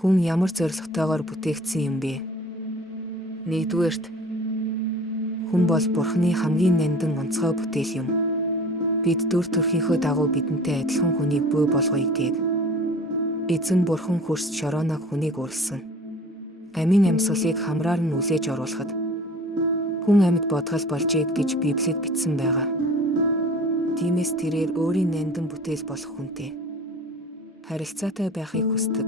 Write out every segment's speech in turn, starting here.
Хүн ямар зорилготойгоор бүтээгдсэн юм бэ? Нэгдүгээрт, хүн бол Бурханы хамгийн нандин онцгой бүтээл юм. Бид дүр төрхийнхөө дагуу бидэнтэй адилхан хүнийг бий болгоё гээг. Эзэн Бурхан хөрс шорооног хүнийг урлсан. Амийн амьсгалыг хамраар нь үлээж оруулахад хүн амьд бодгол болжээ гэж Библиэд бичсэн байгаа. Тиймээс тэрээр өөрийн нандин бүтээл болох хүнтэй харилцаатай байхыг хүсдэг.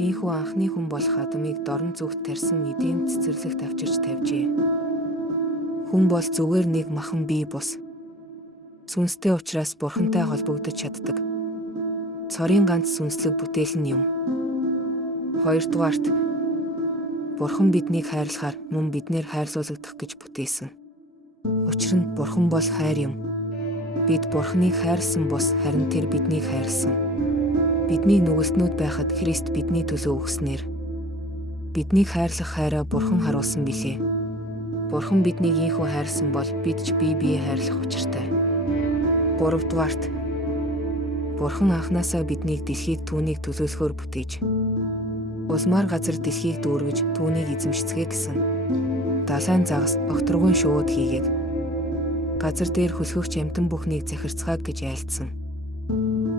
Ийхүү анхны хүн болох Адамыг дорн зүгт тарьсан эдийн цэцэрлэгт авчирч тавьжээ. Хүн бол зүгээр нэг махан бие бус. Сүнстэй учраас Бурхантай холбогдож чаддаг. Цорын ганц сүнслэг бүтээл нь юм. Хоёрдугаарт, Бурхан биднийг хайрлахаар мөн биднэр хайрлуулагдах гэж бүтээсэн. Учир нь Бурхан бол хайр юм. Бид Бурханыг хайрлсан бус харин тэр биднийг хайрлсан. Бидний нүгэлтнүүд байхад Христ бидний төлөө өгснээр биднийг хайрлах хайраа Бурхан харуулсан билээ. Бурхан биднийг ийхүү хайрлсан бол бид ч бие биеэ хайрлах учиртай. Гуравдугаарт, Бурхан анхнаасаа биднийг дэлхийг түүнийг төлөөлөхөөр бүтээж улмаар газар дэлхийг дүүргэж түүнийг эзэмшицгээ гэсэн. Далайн загас огторгуйн шууд хийгээд газар дээр хөлхөгч амьтан бүхнийг захирцгааг гэж айлдсан.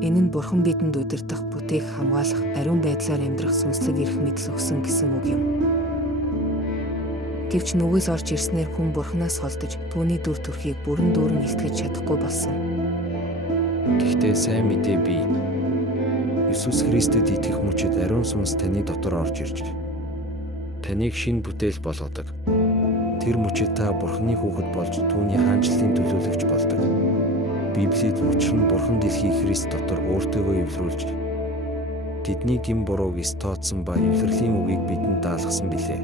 Энэ нь Бурхан бидэнд удирдах, бүтээх, хамгаалах, ариун байдлаар амьдрах сүнслэг эрх мэдэл өгсөн гэсэн үг юм. Гэвч нүгээс орж ирснээр хүн Бурханаас холдож түүний дүр төрхийг бүрэн дүүрэн илтгэж чадахгүй болсон. Гэхдээ сайн мэдээ би Иесус Христэд итгэх мөчид ариун сүнс таны дотор орж ирж таныг шинэ бүтээл болгодог. Тэр мөчид та Бурханы хүүхэд болж түүний хаанчлалын төлөөлөгч болдог. Библиэд учир нь Бурхан дэлхийг Христ дотор өөртөөгөө эвлэрүүлж тэдний гин бурууг тооцсон ба эвлэрлийн үгийг бидэнд даалгасан билээ.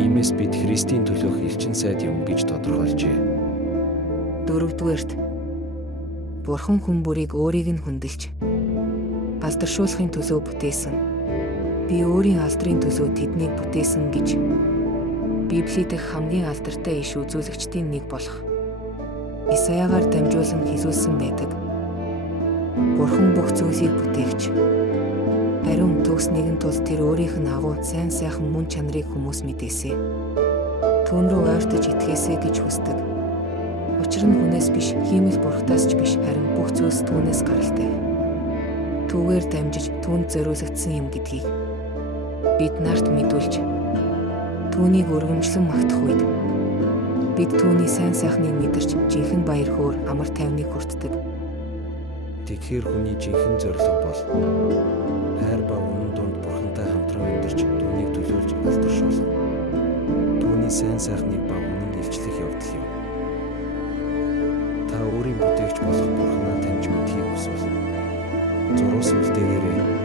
Иймээс бид Христийн төлөөх элчин сайд юм гэж тодорхойлжээ. Дөрөвдүгээрт, Бурхан хүн бүрийг өөрийг нь хүндэлж алдаршуулахын төлөө бүтээсэн. Би өөрийн алдрын төлөө тэднийг бүтээсэн гэж Библиэд хамгийн алдартай иш үзүүлэгчдийн нэг болох Исаягаар дамжуулан хэлүүлсэн байдаг. Бурхан бүх зүйлийг бүтээгч. Ариун төгс нэгэн тул тэр өөрийнх нь агуу сайн сайхан мөн чанарыг хүмүүс мэдээсэй. Түүн рүү ойртож итгээсэй гэж хүсдэг. Учир нь хүнээс биш, хиймэл бурхтаас ч биш, харин бүх зүйлс түүнээс гаралтай. Түүгээр дамжиж түүнд зориулагдсан юм гэдгийг бид нарт мэдүүлж түүнийг өргөмжлөн магтах үед бид түүний сайн сайхныг мэдэрч жинхэнэ баяр хөөр амар тайвныг хүртдэг. Тэгэхээр хүний жинхэнэ зорилго бол хайр ба үнэн дунд Бурхантай хамтран амьдарч түүнийг төлөөлж алдаршуулна. Түүний сайн сайхныг ба үнэнд илчлэх явдал юм. Та өөрийн бүтээгч болох Бурханаа таньж мэдхийг хүсвэл зурус үлдээгээрэй.